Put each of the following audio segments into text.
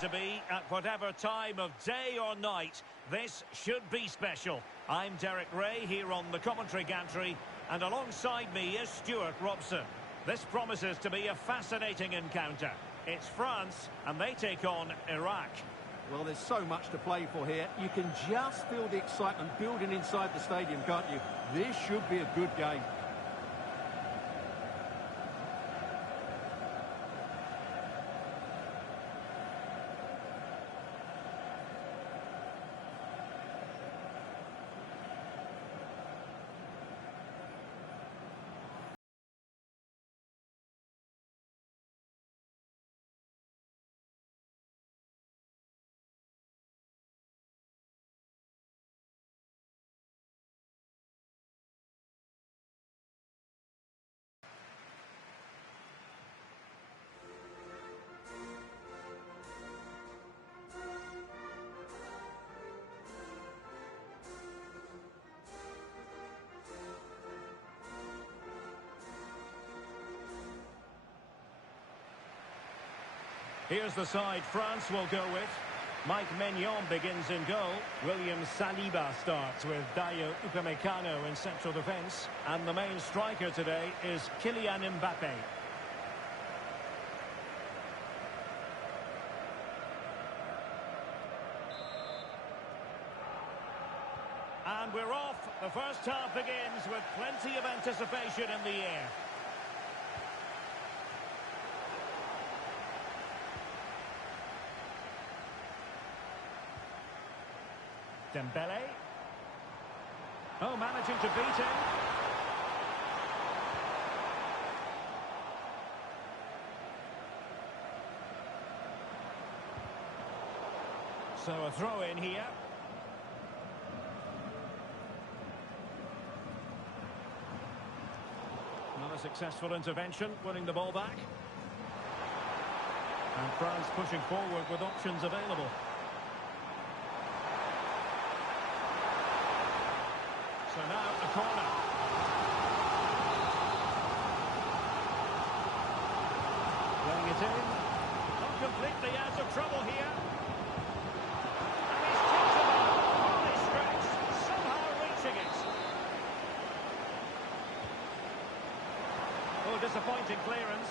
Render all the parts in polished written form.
To be at whatever time of day or night, this should be special. I'm Derek Ray here on the commentary gantry, and alongside me is Stuart Robson. This promises to be a fascinating encounter. It's France, and they take on Iraq. Well, there's so much to play for here. You can just feel the excitement building inside the stadium, can't you? This should be a good game. Here's the side France will go with. Mike Maignan begins in goal. William Saliba starts with Dayo Upamecano in central defence. And the main striker today is Kylian Mbappe. And we're off. The first half begins with plenty of anticipation in the air. Dembele. Oh, managing to beat him. So a throw in here. Not a successful intervention, winning the ball back. And France pushing forward with options available. So now a corner. Playing it in. Not completely out of trouble here. And he's kicked it out. Fully stretched. Somehow reaching it. Oh, disappointing clearance.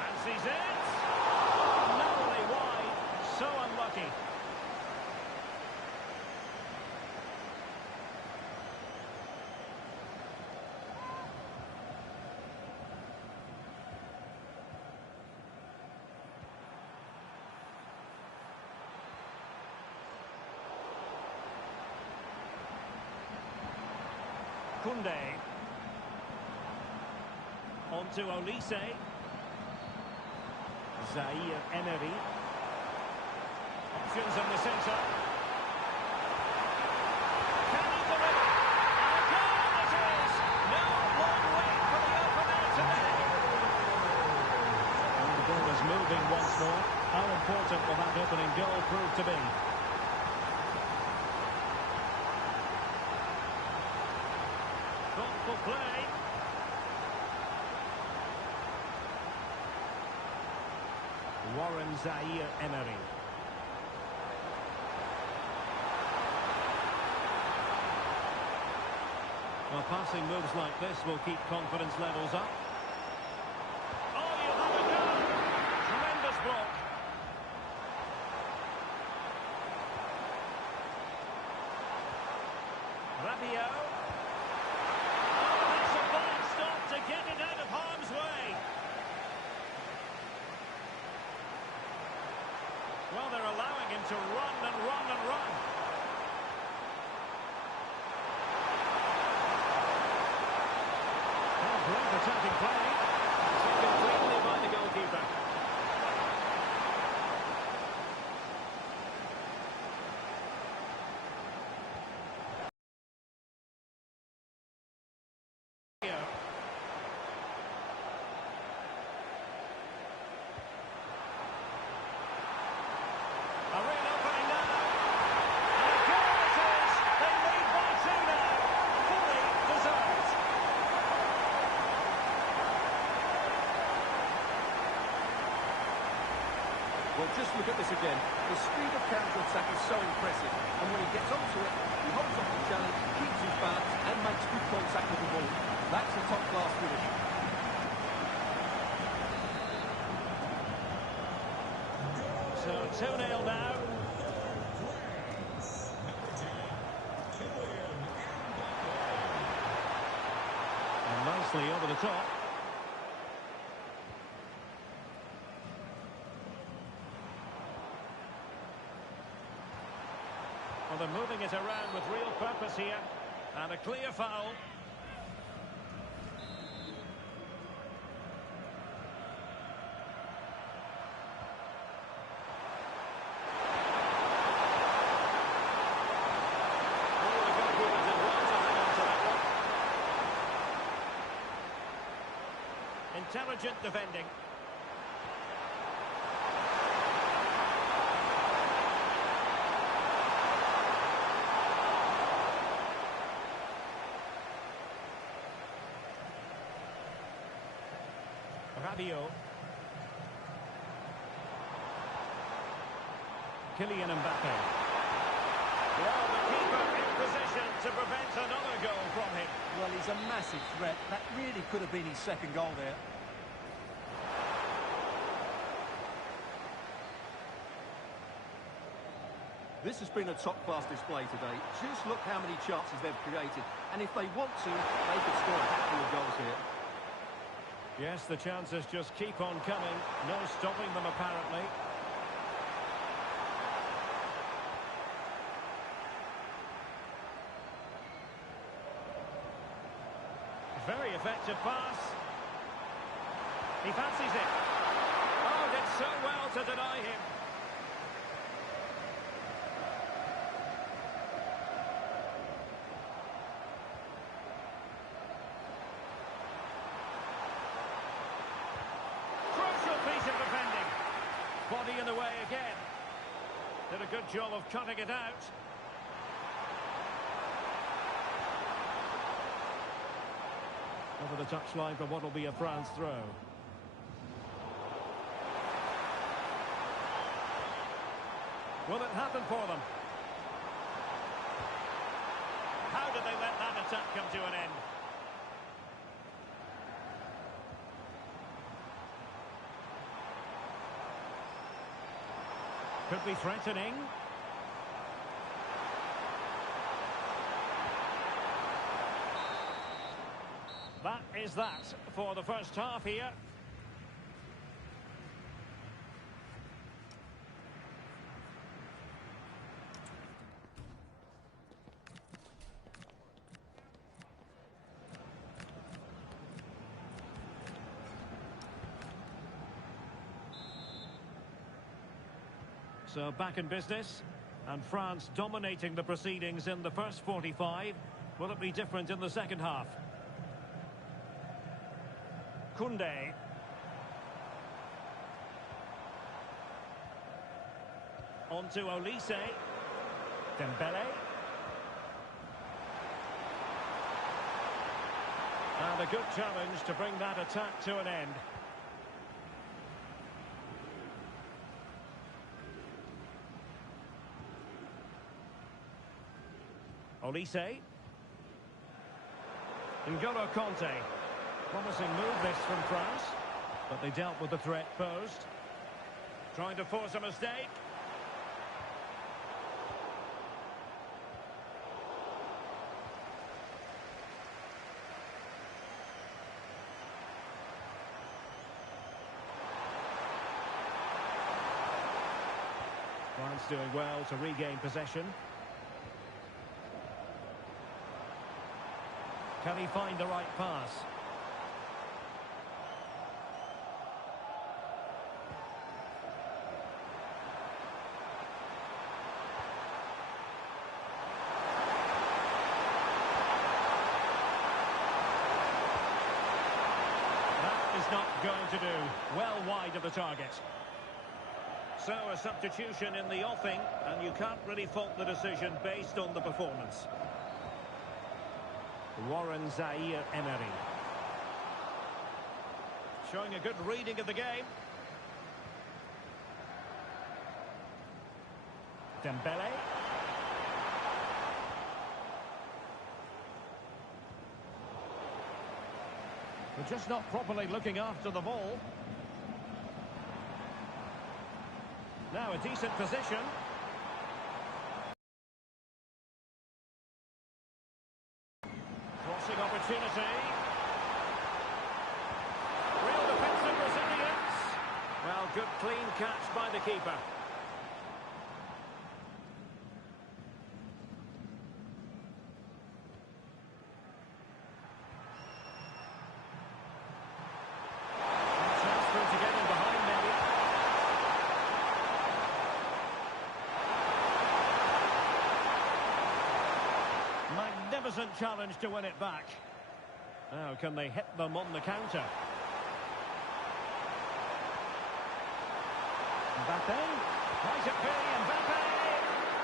Fancies it. Oh, narrowly wide. So unlucky. Koundé. On to Olise. Zaire Emery. Options in the centre. Can he deliver? And a goal it is! No long wait for the opener today. And the ball is moving once more. How important will that opening goal prove to be? Thoughtful play. Warren Zaire Emery. Well, passing moves like this will keep confidence levels up. Oh, you have a go! Tremendous block. Rabiot. To get it out of harm's way. Well, they're allowing him to run and run and run. Oh, great attacking play. Taken cleanly by the goalkeeper. Well, just look at this again. The speed of counter-attack is so impressive. And when he gets onto it, he holds off the challenge, keeps his balance, and makes good contact with the ball. That's a top-class finish. So 2-0 now. And nicely over the top. Well, they're moving it around with real purpose here. And a clear foul. Intelligent defending. Rabiot. Kylian Mbappe. Well, the keeper in position to prevent another goal from him. Well, he's a massive threat. That really could have been his second goal there. This has been a top-class display today. Just look how many chances they've created. And if they want to, they could score a handful of goals here. Yes, the chances just keep on coming. No stopping them, apparently. Very effective pass. He fancies it. Oh, did so well to deny him. Body in the way again. Did a good job of cutting it out. Over the touchline for what will be a France throw. Will it happen for them? How did they let that attack come to an end? Could be threatening. That is that for the first half here. So back in business, and France dominating the proceedings in the first 45. Will it be different in the second half? Koundé. On to Olise. Dembele. And a good challenge to bring that attack to an end. Olise. N'Golo Kanté. Promising move this from France, but they dealt with the threat posed. Trying to force a mistake. France doing well to regain possession. Can he find the right pass? That is not going to do. Well wide of the target. So a substitution in the offing, and you can't really fault the decision based on the performance. Warren Zaïre-Emery. Showing a good reading of the game. Dembele. We're just not properly looking after the ball. Now a decent position. Crossing opportunity. Real defensive resilience. Well, good clean catch by the keeper. Chance for him to get in behind, maybe. Magnificent challenge to win it back. Now, can they hit them on the counter? Mbappe. Might it be Mbappe?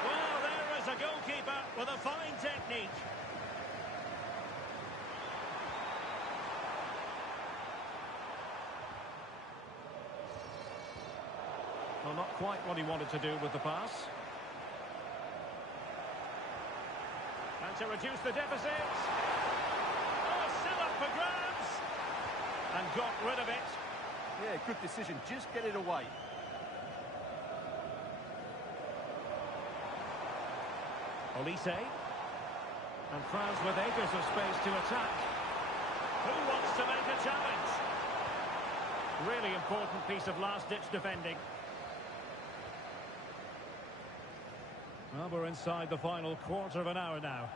Well, there is a goalkeeper with a fine technique. Well, not quite what he wanted to do with the pass. And to reduce the deficit. Oh, still up for grabs. And got rid of it. Yeah, good decision. Just get it away. Olise. And France with acres of space to attack. Who wants to make a challenge? Really important piece of last-ditch defending. Well, we're inside the final quarter of an hour now.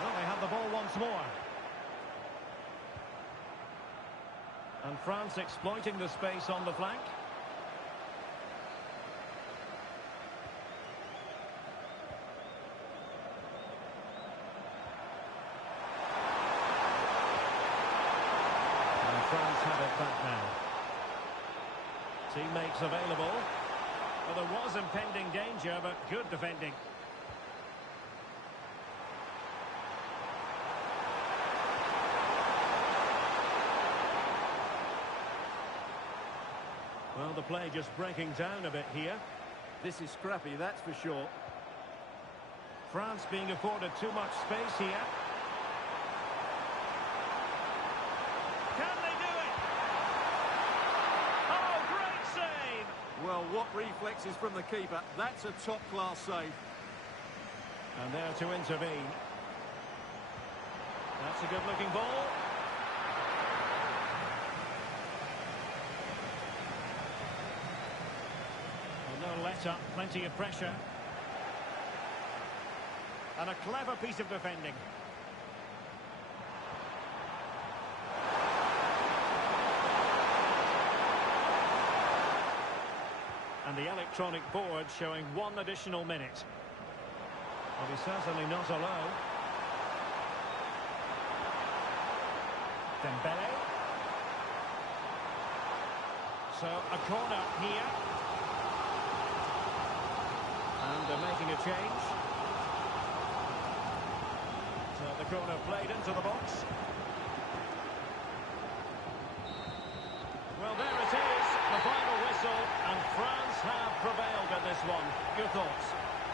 Well, they have the ball once more. And France exploiting the space on the flank. France have it back now. Teammates available. Well, there was impending danger, but good defending. Well, the play just breaking down a bit here. This is scrappy, that's for sure. France being afforded too much space here. Can they do it? Oh, great save! Well, what reflexes from the keeper. That's a top-class save. And there to intervene. That's a good-looking ball. Well, no let-up, plenty of pressure. And a clever piece of defending. And the electronic board showing 1 additional minute. Well, he's certainly not alone. Dembele. So, a corner here. And they're making a change. So, the corner played into the box. Well, there it is, the final whistle, and France have prevailed in this one. Your thoughts?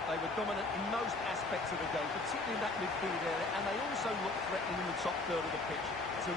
They were dominant in most aspects of the game, particularly in that midfield area, and they also looked threatening in the top third of the pitch. It's a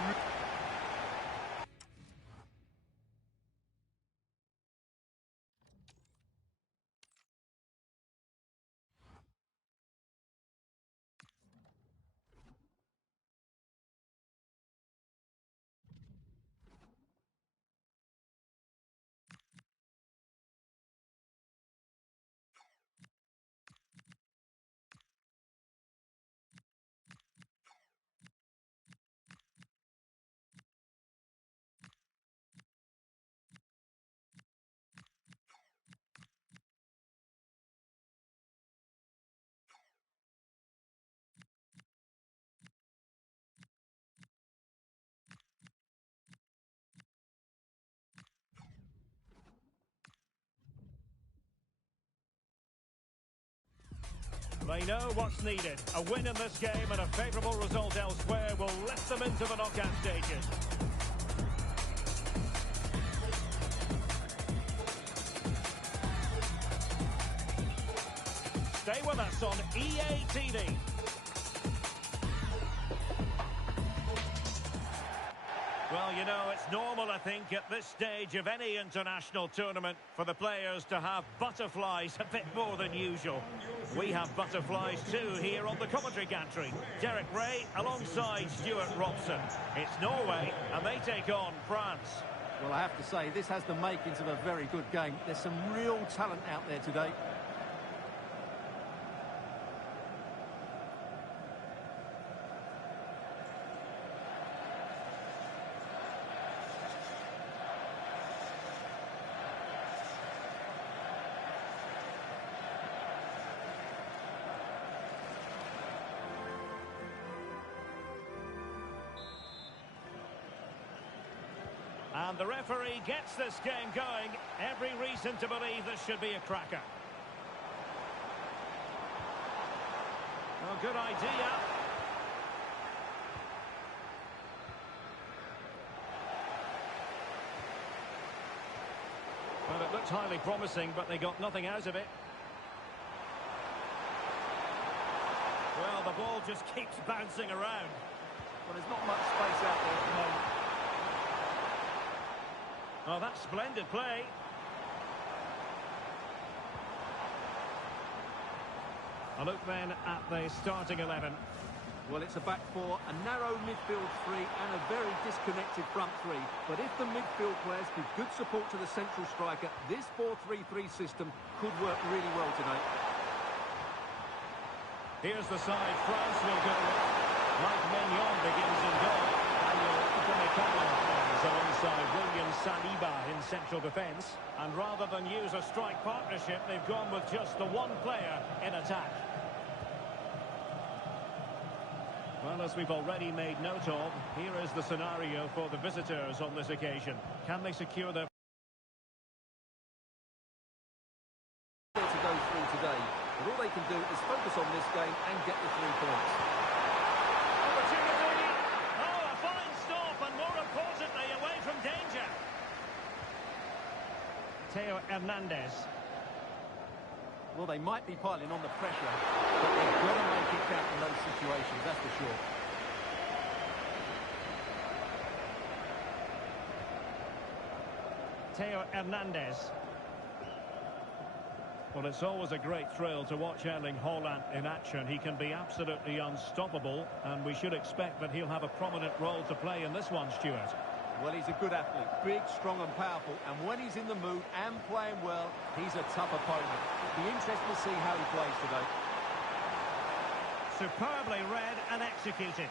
They know what's needed. A win in this game and a favourable result elsewhere will lift them into the knockout stages. Stay with us on EA TV. Well, you know, it's normal, I think, at this stage of any international tournament for the players to have butterflies a bit more than usual. We have butterflies too here on the commentary gantry. Derek Ray alongside Stuart Robson. It's Norway and they take on France. Well, I have to say, this has the makings of a very good game. There's some real talent out there today. And the referee gets this game going. Every reason to believe this should be a cracker. Oh, good idea. Well, it looked highly promising, but they got nothing out of it. Well, the ball just keeps bouncing around. Well, there's not much space out there at the moment. Oh, that's splendid play. A look then at the starting 11. Well, it's a back four, a narrow midfield three, and a very disconnected front three. But if the midfield players give good support to the central striker, this 4-3-3 system could work really well today. Here's the side France will go with. Mike Mignon begins in goal. Daniel Upamecano alongside William Saliba in central defence. And rather than use a strike partnership, they've gone with just the one player in attack. Well, as we've already made note of, here is the scenario for the visitors on this occasion. Can they secure their... To go through today, but all they can do is focus on this game and get the 3 points. Opportunity! Oh, a fine stop, and more importantly, away from danger. Theo Hernandez. Well, they might be piling on the pressure, but they've got to make it count in those situations, that's for sure. Theo Hernandez. Well, it's always a great thrill to watch Erling Haaland in action. He can be absolutely unstoppable, and we should expect that he'll have a prominent role to play in this one, Stuart. Well, he's a good athlete, big, strong and powerful, and when he's in the mood and playing well, he's a tough opponent. It'll be interesting to see how he plays today. Superbly read and executed.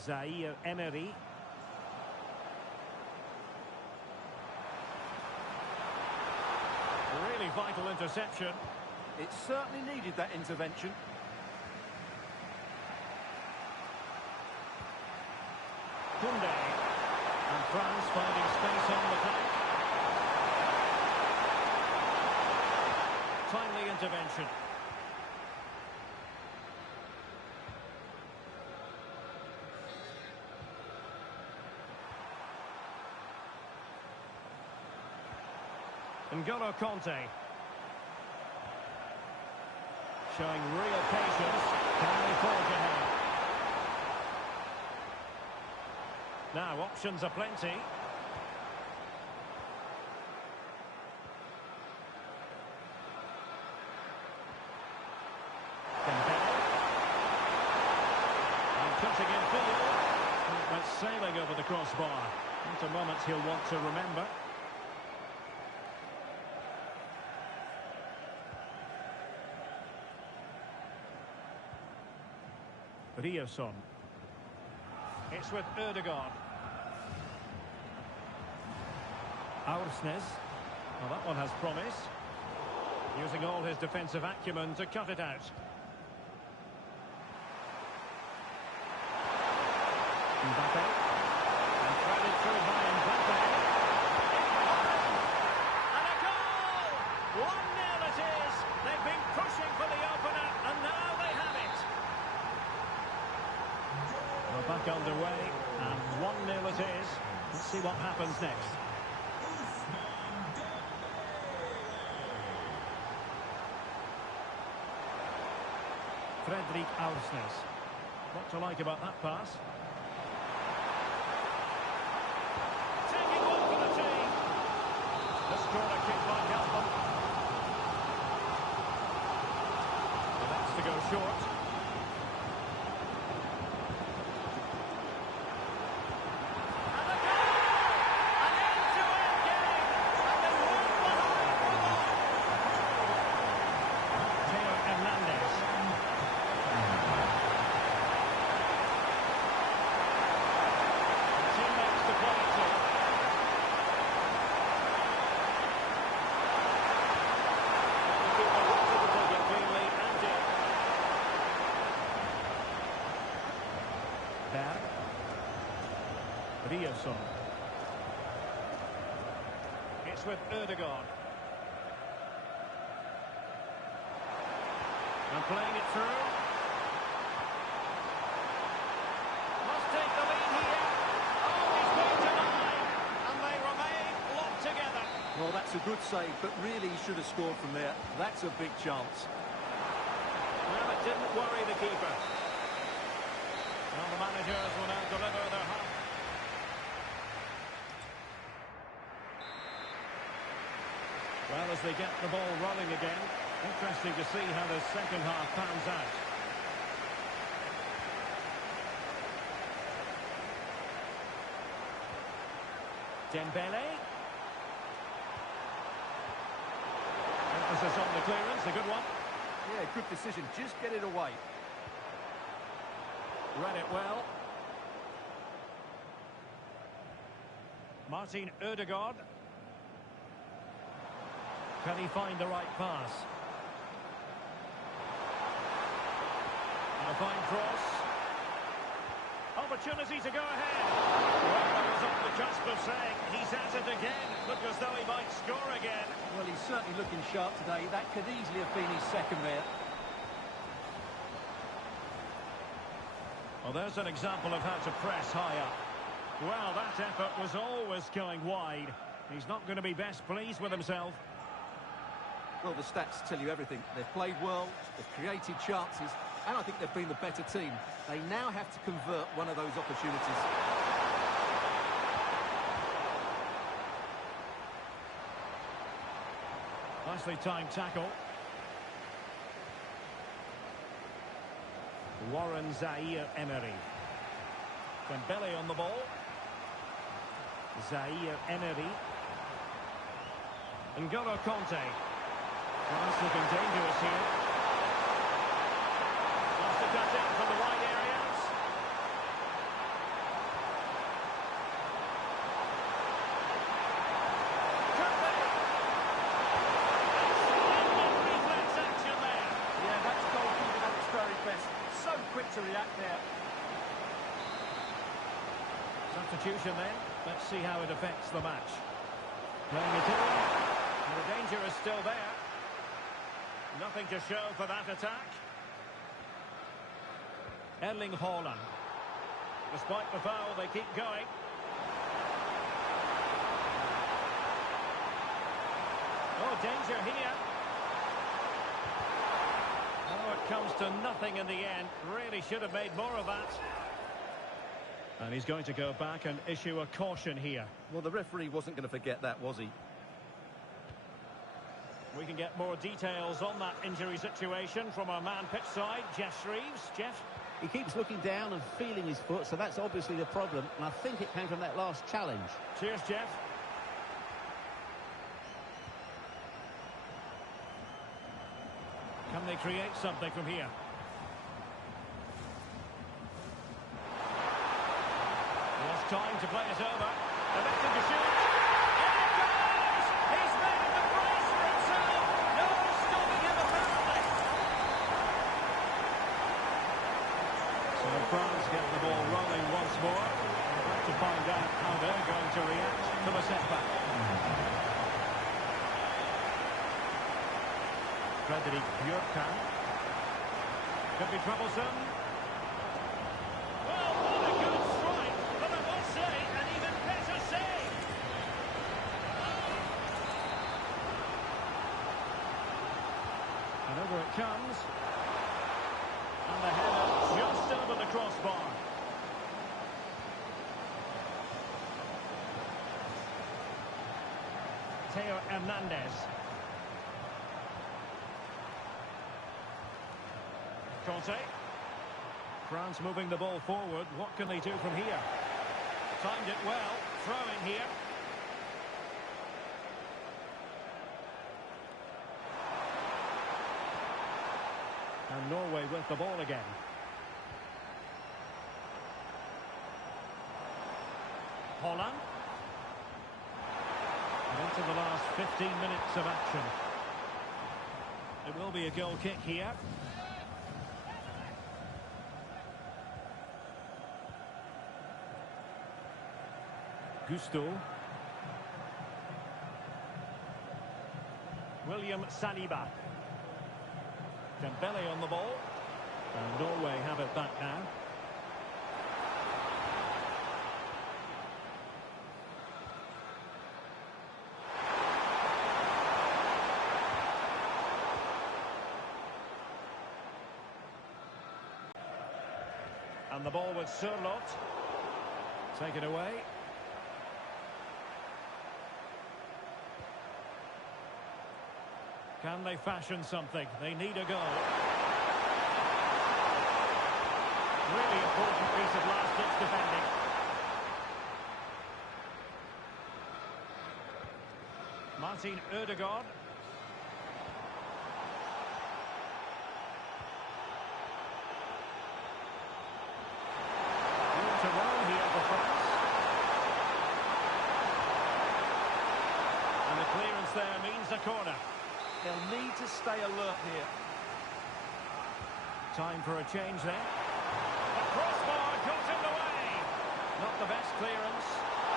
Zaire Emery. Really vital interception. It certainly needed that intervention. Koundé. And France finding space on the flank. Timely intervention. N'Golo Kanté. Showing real patience. Can they forge ahead? Now, options are plenty. Dembele. And cutting in field. Went sailing over the crossbar. Not a moment he'll want to remember. Rioson. It's with Ødegaard. Aursnes. Well, that one has promise. Using all his defensive acumen to cut it out. Mbappe. And threaded through by Mbappe. And a goal! 1-0 it is. They've been pushing for the opener, and now they have it. Well, back underway, and 1-0 it is. Let's see what happens next. Fredrik Aursnes. What to like about that pass? Taking one for the team. This corner kick by Galvin. Well, that's to go short. And the goal! An end-to-end game! And they won behind for one. Teo Hernandez. Teammates to play it to. The keeper wanted to take it cleanly and did. Berg. Riosson. It's with Ødegaard. And playing it through. Must take the lead here. Oh, he's going to nine. And they remain locked together. Well, that's a good save, but really he should have scored from there. That's a big chance. Well, it didn't worry the keeper. Well, the managers will now deliver their half. Well, as they get the ball rolling again, interesting to see how the second half pans out. Dembele. Emphasis on the clearance, a good one. Yeah, good decision. Just get it away. Read it well. Martin Ødegaard. Can he find the right pass? And a fine cross. Opportunity to go ahead. Well, he was on the cusp of saying he's at it again. Look as though he might score again. Well, he's certainly looking sharp today. That could easily have been his second there. Well, there's an example of how to press high up. Well, that effort was always going wide. He's not going to be best pleased with himself. Well, the stats tell you everything. They've played well, they've created chances, and I think they've been the better team. They now have to convert one of those opportunities. Nicely timed tackle. Warren Zaïre-Emery. Dembele on the ball. Zaïre-Emery. N'Golo Kanté. Well, it's looking dangerous here. Wants to cut in from the wide areas. Kanté. Splendid reflex action there. Yeah, that's goalkeeping at its very best. So quick to react there. Substitution then. Let's see how it affects the match. Playing it in. And the danger is still there. Nothing to show for that attack. Erling Haaland. Despite the foul, they keep going. Oh, danger here. Oh, it comes to nothing in the end. Really should have made more of that. And he's going to go back and issue a caution here. Well, the referee wasn't going to forget that, was he? We can get more details on that injury situation from our man pitch side, Jeff Shreves. Jeff? He keeps looking down and feeling his foot, so that's obviously the problem. And I think it came from that last challenge. Cheers, Jeff. Can they create something from here? Lost time to play it over. Elected to shoot. And it goes! He's made the brace for himself. No stopping him apparently. So France get the ball rolling once more. We'll have to find out how they're going to react to the setback. Fredrik Bjørkan. Could be troublesome. Well, what a good strike, but I must say, an even better save. And over it comes. crossbar. Teo Hernandez. Conte. France moving the ball forward. What can they do from here? Timed it well. Throwing here. And Norway with the ball again. Holland. And into the last 15 minutes of action. It will be a goal kick here. Gusto. William Saliba. Dembele on the ball. And Norway have it back now. And the ball with Sørloth. Take it away. Can they fashion something? They need a goal. Really important piece of last-ditch defending. Martin Ødegaard. Room to run here for France. And the clearance there means a corner. They'll need to stay alert here. Time for a change there. The crossbar got in the way. Not the best clearance.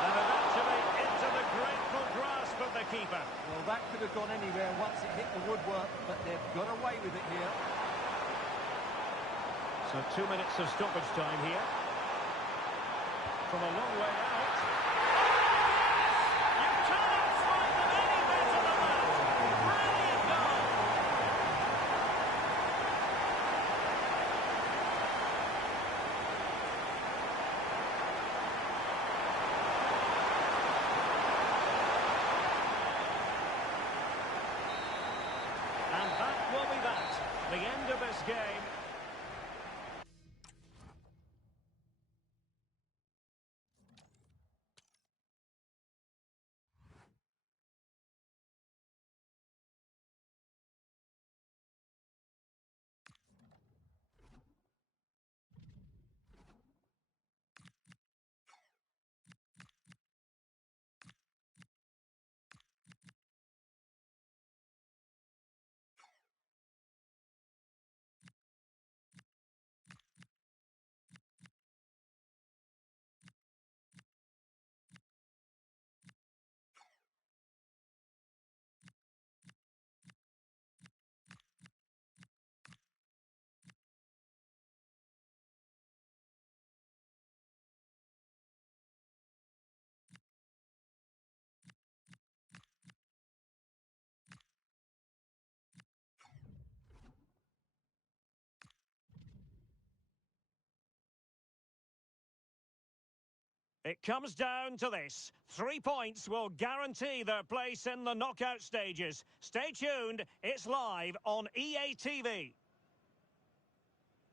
And eventually into the grateful grasp of the keeper. Well, that could have gone anywhere once it hit the woodwork, but they've got away with it here. So 2 minutes of stoppage time here. From a long way out. You cannot find them any better than that. Brilliant goal. And that will be that. The end of this game. It comes down to this. 3 points will guarantee their place in the knockout stages. Stay tuned, it's live on EA TV.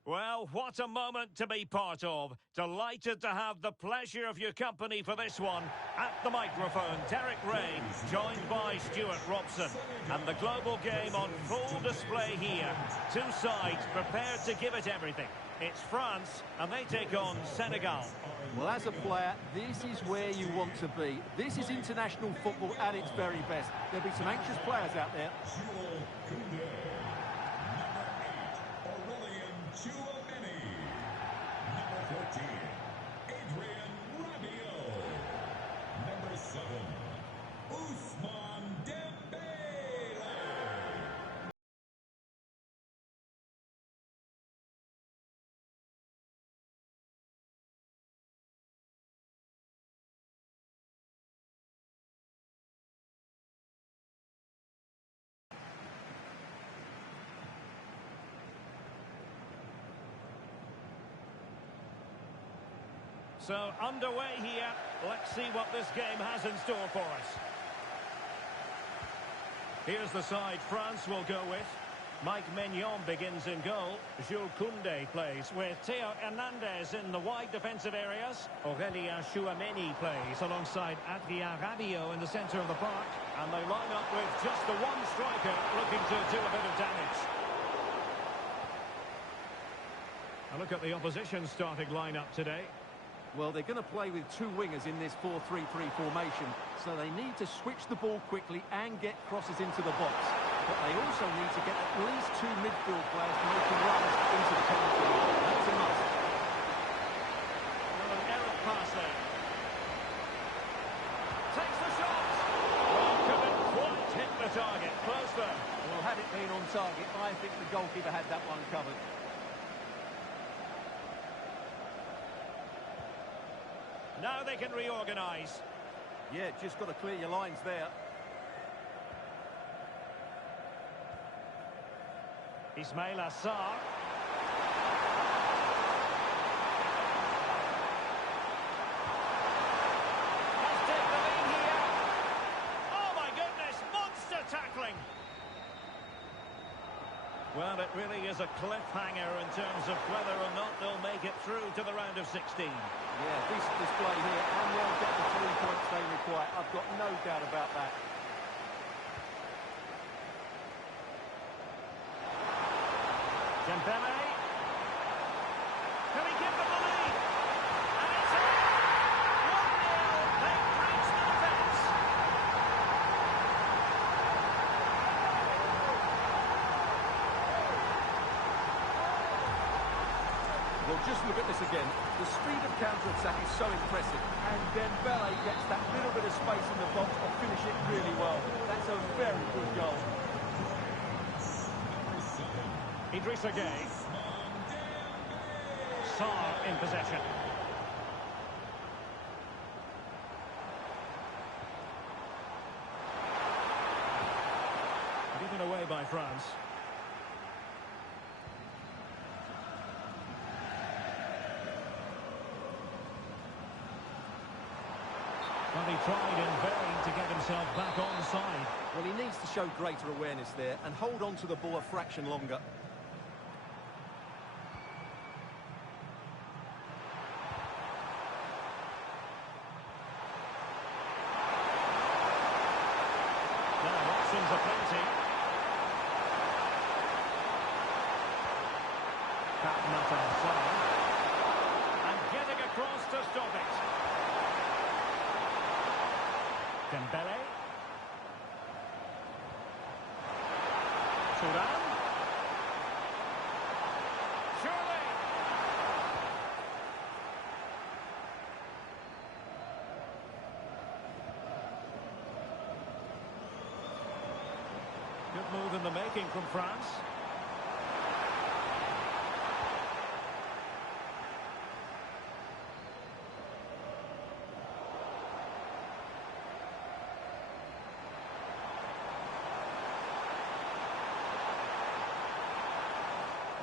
Well, what a moment to be part of. Delighted to have the pleasure of your company for this one. At the microphone, Derek Ray, joined by Stuart Robson. And the global game on full display here. Two sides prepared to give it everything. It's France, and they take on Senegal. Well, as a player, this is where you want to be. This is international football at its very best. There'll be some anxious players out there. So underway here. Let's see what this game has in store for us. Here's the side France will go with. Mike Maignan begins in goal. Jules Koundé plays with Theo Hernandez in the wide defensive areas. Aurélien Chouameni plays alongside Adrien Rabiot in the centre of the park. And they line up with just the one striker looking to do a bit of damage. A look at the opposition starting lineup today. Well, they're going to play with two wingers in this 4-3-3 formation, so they need to switch the ball quickly and get crosses into the box. But they also need to get at least two midfield players making runs into the penalty area. That's a must. Well, an errant pass there. Takes the shot. Well, couldn't quite hit the target. Close though. Well, had it been on target, I think the goalkeeper had that one covered. Now they can reorganise. Yeah, just got to clear your lines there. Ismail Assar. Has taken the lead here. Oh my goodness, monster tackling. Well, it really is a cliffhanger in terms of whether or not they'll make it through to the round of 16. Yeah, decent display here, and they'll get the 3 points they require. I've got no doubt about that. Dembele. Can he give them the lead? And it's in! 1-0. They've breached the defence. Well, just look at this again. The speed of counter-attack is so impressive, and Dembele gets that little bit of space in the box to finish it really well. That's a very good goal. Idrissa Gueye. Sarr in possession. Given away by France. Well, he tried in vain to get himself back on side. Well, he needs to show greater awareness there and hold on to the ball a fraction longer. Now, options are plenty. And getting across to stop it. Dembele. Thuram. Surely. Good move in the making from France.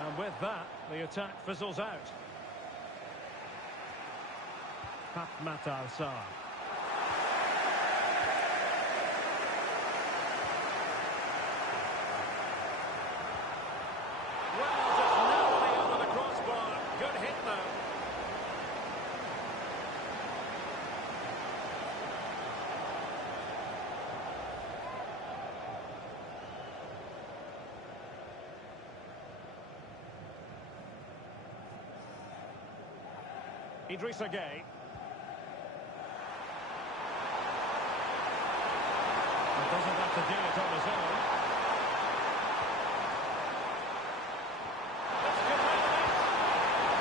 And with that, the attack fizzles out. Pape Sarr. Well, just narrowly over the crossbar. Good hit, though. Idrissa Gueye. Doesn't have to do it on his own. Let's get rid of it.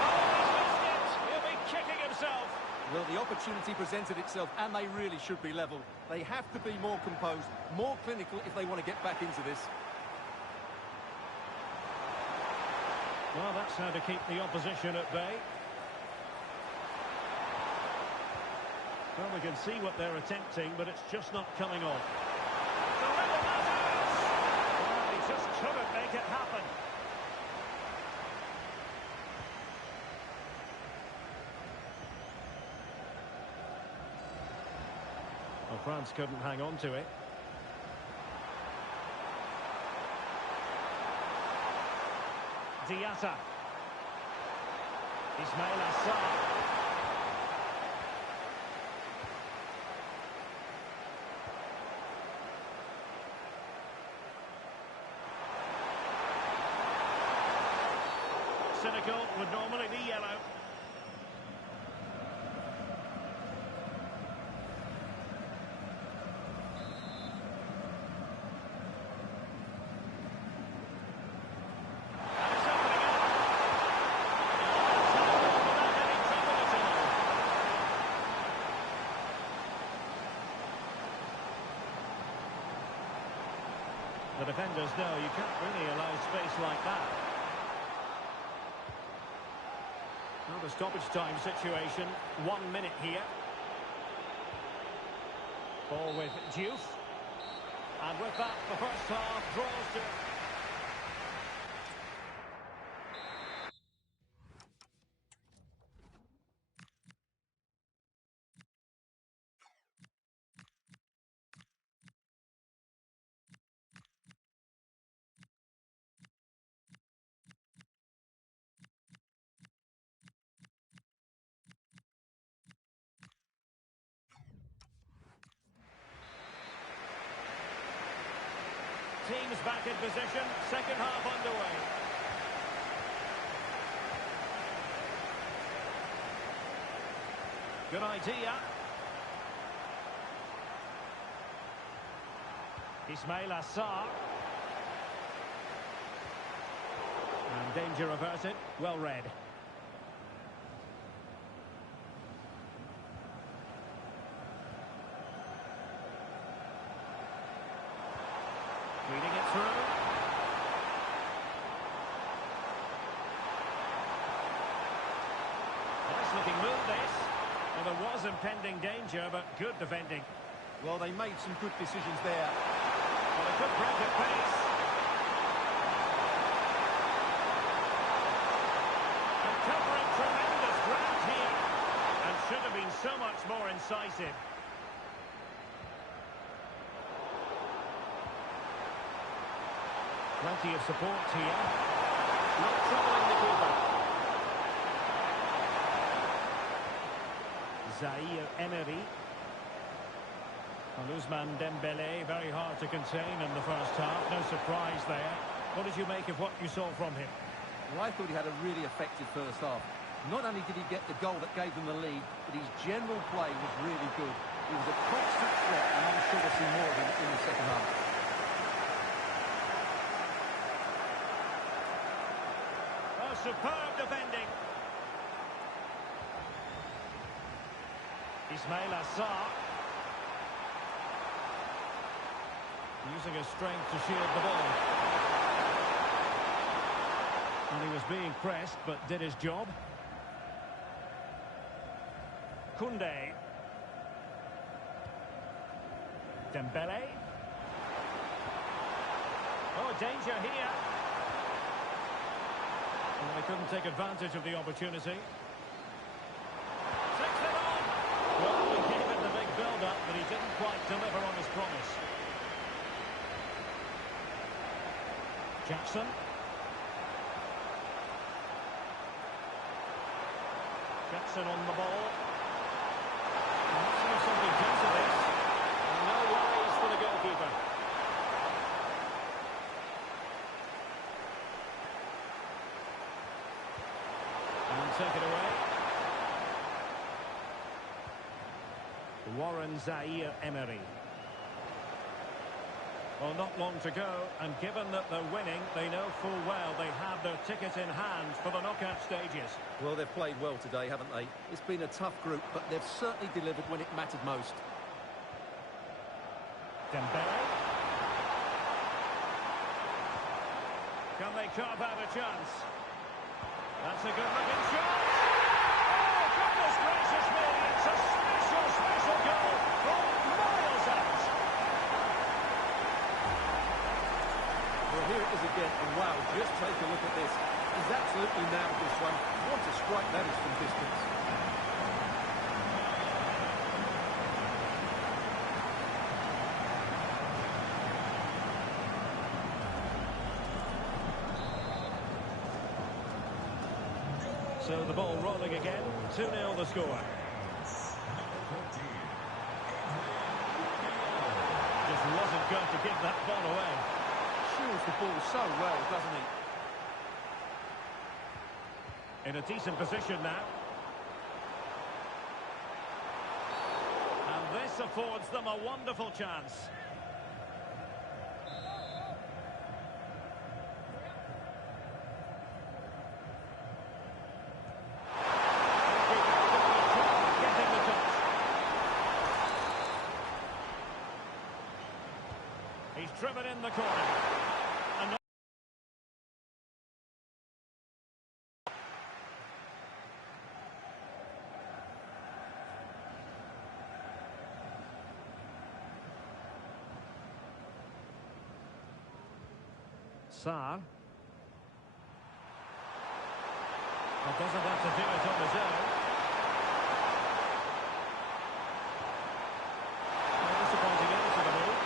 Oh, he's missed it. He'll be kicking himself. Well, the opportunity presented itself, and they really should be level. They have to be more composed, more clinical if they want to get back into this. Well, that's how to keep the opposition at bay. Well, we can see what they're attempting, but it's just not coming off. Well, he just couldn't make it happen. Well, France couldn't hang on to it. Diatta. Ismail Assar. Cynical would normally be yellow. And it's opening up. Without any trouble at all. The defenders know you can't really allow space like that. Well, the stoppage time situation, 1 minute here. Ball with Diouf. And with that, the first half draws to... Teams back in position, second half underway. Good idea. Ismail Assar. And danger averted, well read. Reading it through. Nice looking move this. Well, there was impending danger, but good defending. Well, they made some good decisions there. Well, a good break of pace. And covering tremendous ground here. And should have been so much more incisive. Plenty of support here. Not troubling the keeper. Zaire Emery. And Ousmane Dembélé, very hard to contain in the first half. No surprise there. What did you make of what you saw from him? Well, I thought he had a really effective first half. Not only did he get the goal that gave them the lead, but his general play was really good. He was a constant threat, and I'm sure we'll see more of him in the second half. Superb defending. Ismail Assar. Using his strength to shield the ball. And he was being pressed, but did his job. Koundé. Dembélé. Oh, danger here. Well, they couldn't take advantage of the opportunity. Takes it on! Well, he gave it the big build-up, but he didn't quite deliver on his promise. Jackson. Jackson on the ball. Let's see if something comes of this. And no worries for the goalkeeper. Take it away. Warren Zaire Emery. Well, not long to go, and given that they're winning, they know full well they have their ticket in hand for the knockout stages. Well, they've played well today, haven't they? It's been a tough group, but they've certainly delivered when it mattered most. Dembélé. Can they carve out a chance? That's a good-looking shot! Oh, goodness gracious me! It's a special, special goal from miles out! Well, here it is again, and wow, just take a look at this. He's absolutely nailed this one. What a strike that is from distance. So the ball rolling again. 2-0 the score. Just wasn't going to give that ball away. Shields the ball so well, doesn't he? In a decent position now. And this affords them a wonderful chance. Getting the touch. He's driven in the corner. And Sarr. Well, doesn't have to do it on his own. Well, disappointing end to the move.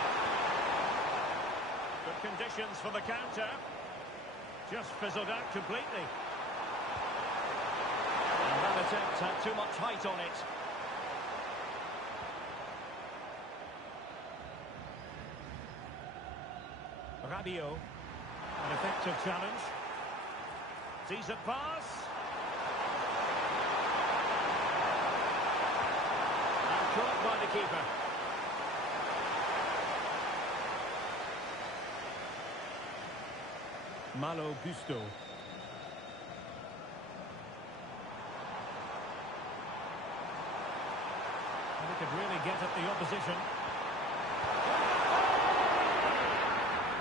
Good conditions for the counter. Just fizzled out completely. And that attempt had too much height on it. Rabiot. An effective challenge. Decent pass. And caught by the keeper. Malo Gusto. And he could really get at the opposition.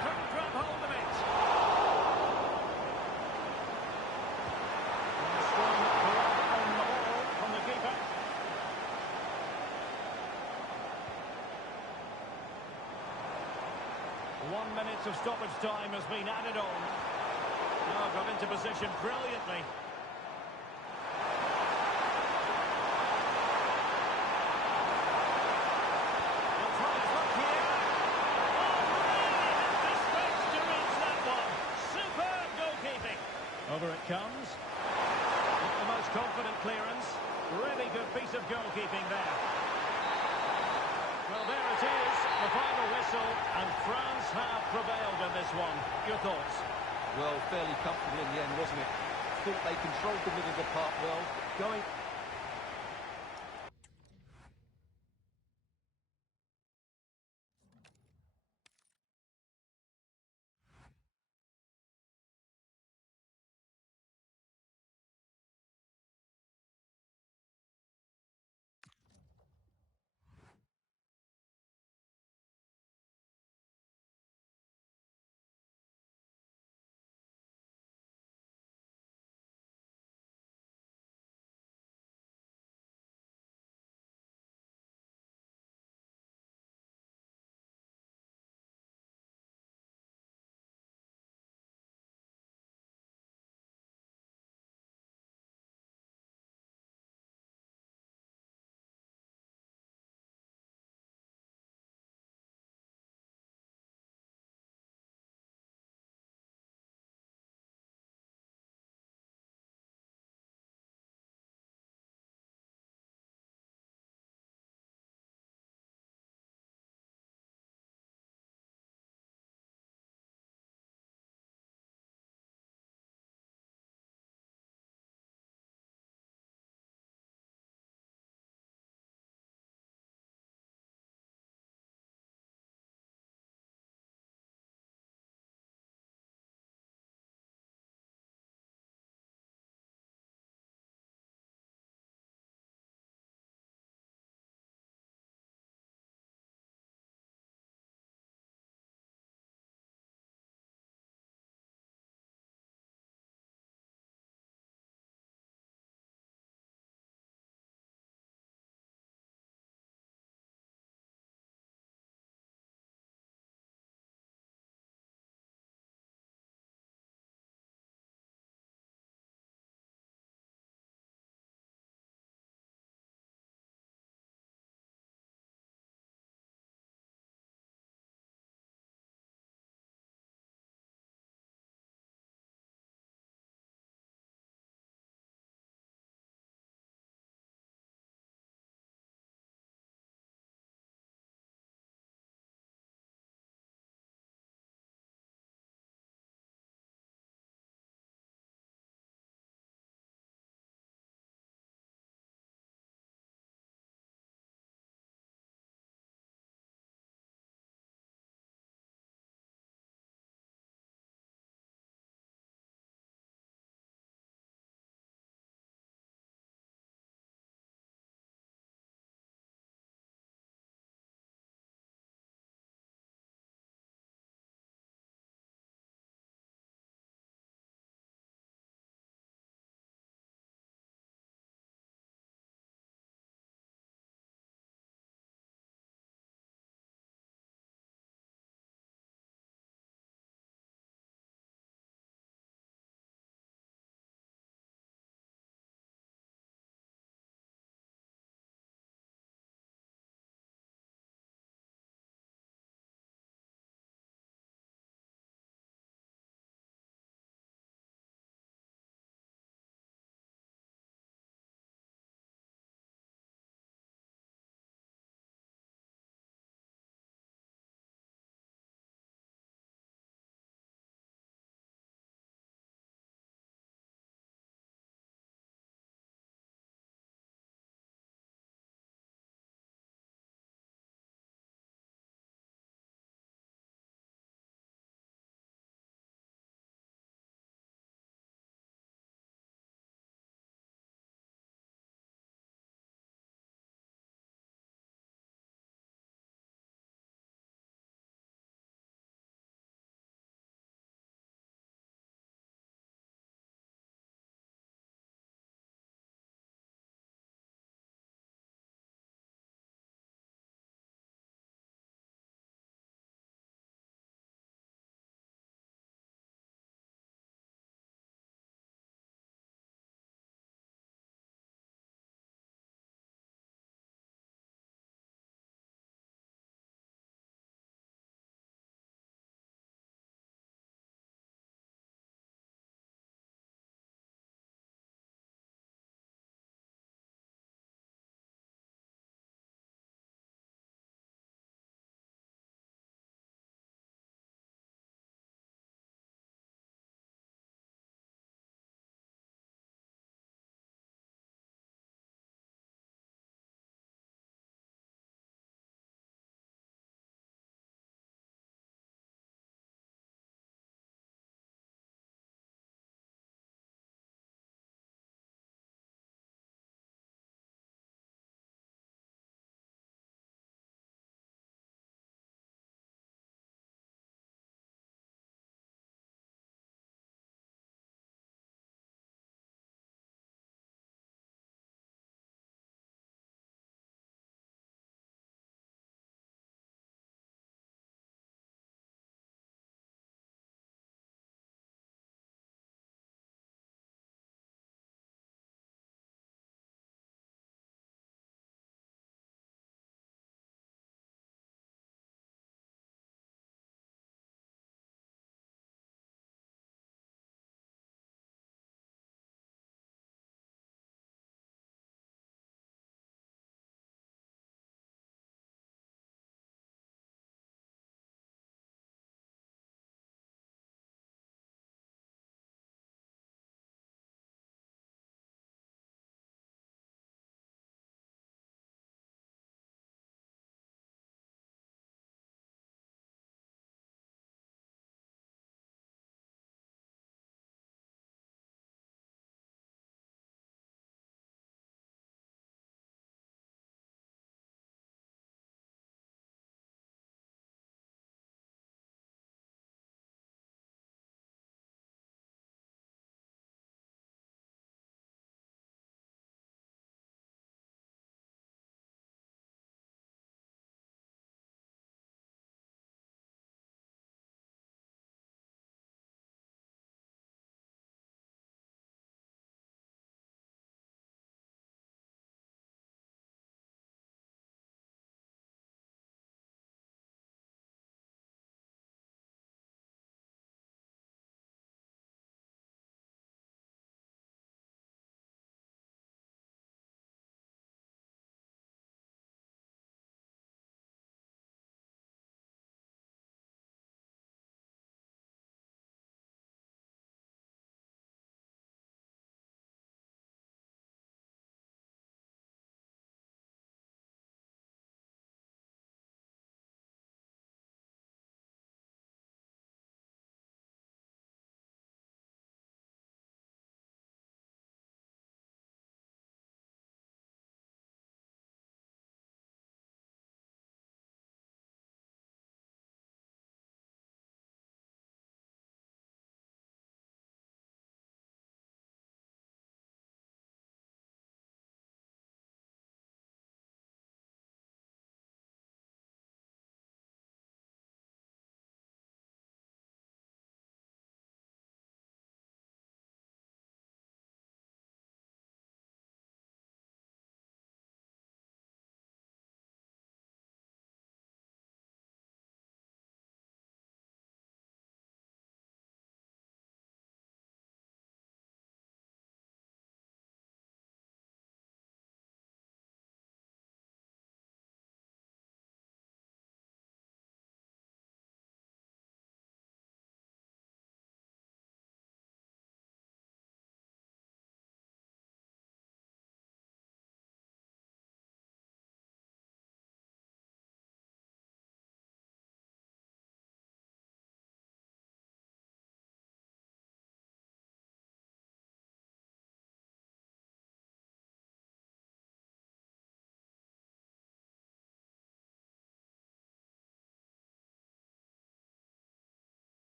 Couldn't grab hold of it. And a strong grab on the ball from the keeper. One minute of stoppage time has been added on. Oh, got into position brilliantly. He'll try his luck here. Oh, really disrespect to reach that one. Superb goalkeeping. Over it comes. Not the most confident clearance. Really good piece of goalkeeping there. Well, there it is, the final whistle, and France have prevailed in this one. Your thoughts? Well, fairly comfortable in the end, wasn't it? Thought they controlled the middle of the park well. Going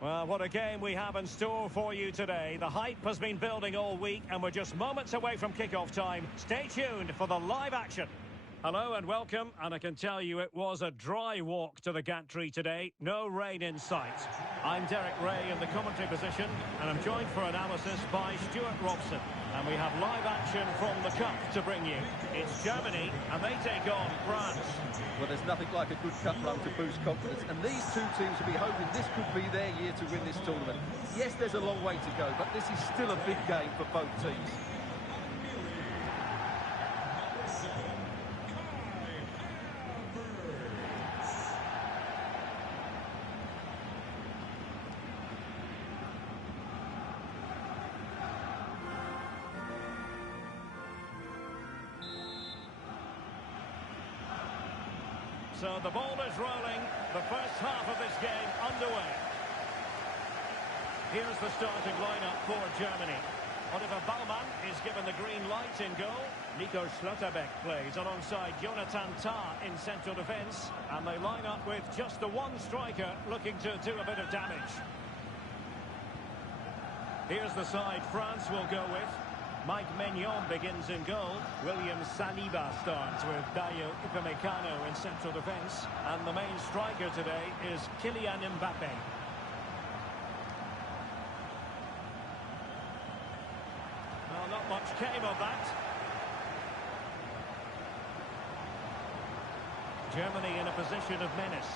Well, what a game we have in store for you today. The hype has been building all week, and we're just moments away from kickoff time. Stay tuned for the live action. Hello and welcome, and I can tell you it was a dry walk to the gantry today. No rain in sight. I'm Derek Ray in the commentary position, and I'm joined for analysis by Stuart Robson. And we have live action from the Cup to bring you. It's Germany, and they take on France. Well, there's nothing like a good cup run to boost confidence, and these two teams will be hoping this could be their year to win this tournament. Yes, there's a long way to go, but this is still a big game for both teams. So the ball is rolling, the first half of this game underway. Here's the starting lineup for Germany. Oliver Baumann is given the green light in goal. Nico Schlotterbeck plays alongside Jonathan Tah in central defence. And they line up with just the one striker looking to do a bit of damage. Here's the side France will go with. Mike Maignan begins in goal. William Saliba starts with Dayo Upamecano in central defence. And the main striker today is Kylian Mbappe. Well, not much came of that. Germany in a position of menace.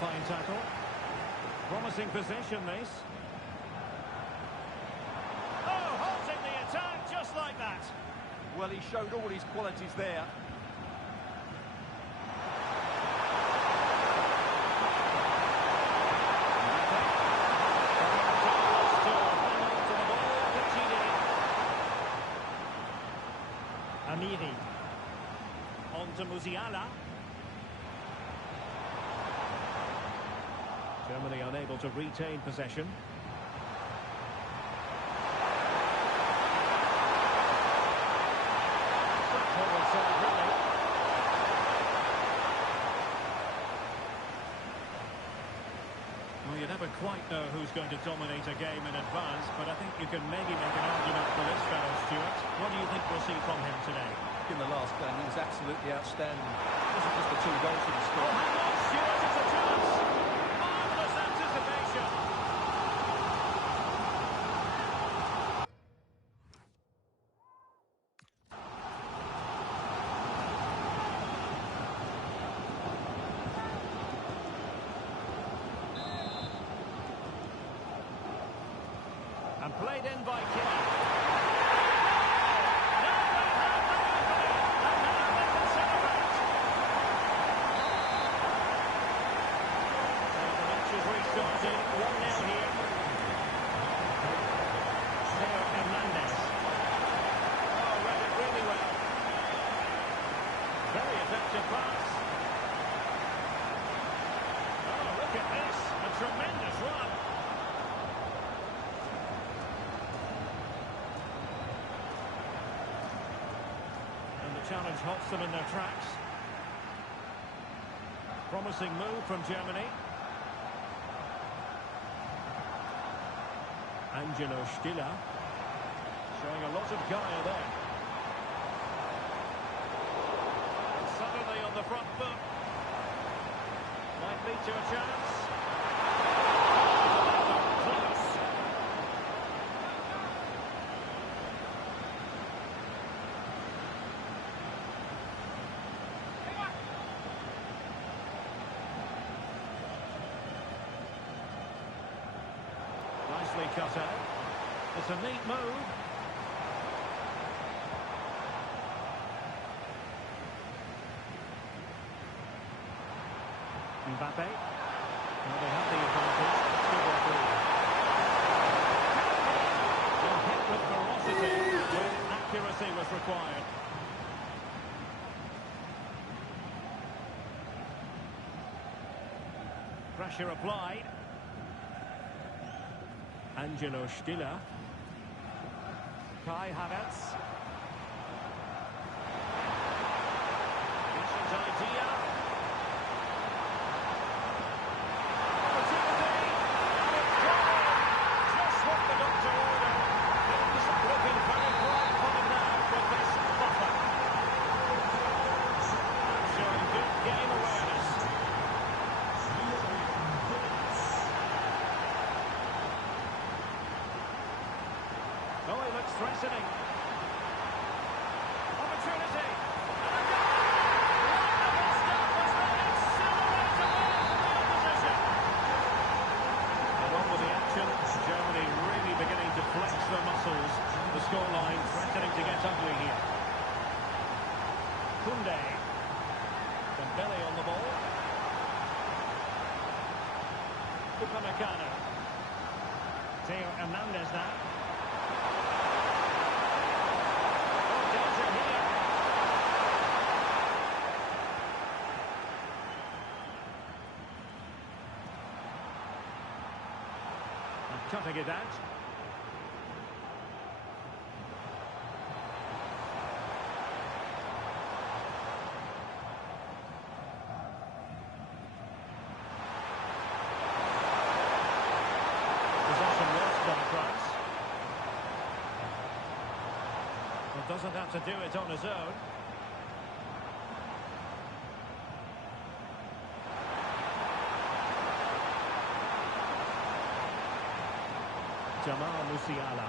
Fine tackle. Promising possession, this. Oh, halting the attack just like that. Well, he showed all his qualities there. Amiri. On to Musiala. Germany unable to retain possession. Well, you never quite know who's going to dominate a game in advance, but I think you can maybe make an argument for this fellow, Stuart. What do you think we'll see from him today? In the last game, he was absolutely outstanding. It wasn't just the two goals he scored. Oh, hang on, Stuart, it's a chance! Marvellous anticipation! And played in by Kimmich. Restarting 1-0 here. Theo Hernandez. Oh, read it really well. Very effective pass. Oh, look at this. A tremendous run. And the challenge halts them in their tracks. Promising move from Germany. Angelo Stiller showing a lot of guile there. And suddenly on the front foot. Might lead to a chance. Close. Nicely cut out. It's a neat move. Mbappe. Well, they have the advantage. Still got through. Hit with ferocity when accuracy was required. Pressure applied. Angelo Stiller. Kai Havertz. Decent idea. Opportunity. And it's gone. Just what the doctor ordered. Things looking very bright for him now with this buffer. Showing good game awareness. Oh, he looks threatening. Opportunity. And a goal! Wonderful stuff as they accelerate away from the opposition. And on with the action. Germany really beginning to flex their muscles. The scoreline threatening to get ugly here. Koundé. Dembele on the ball. Upamecano. Theo Hernandez now. Cutting it out. Possession lost by France. Well, doesn't have to do it on his own. Jamal Musiala.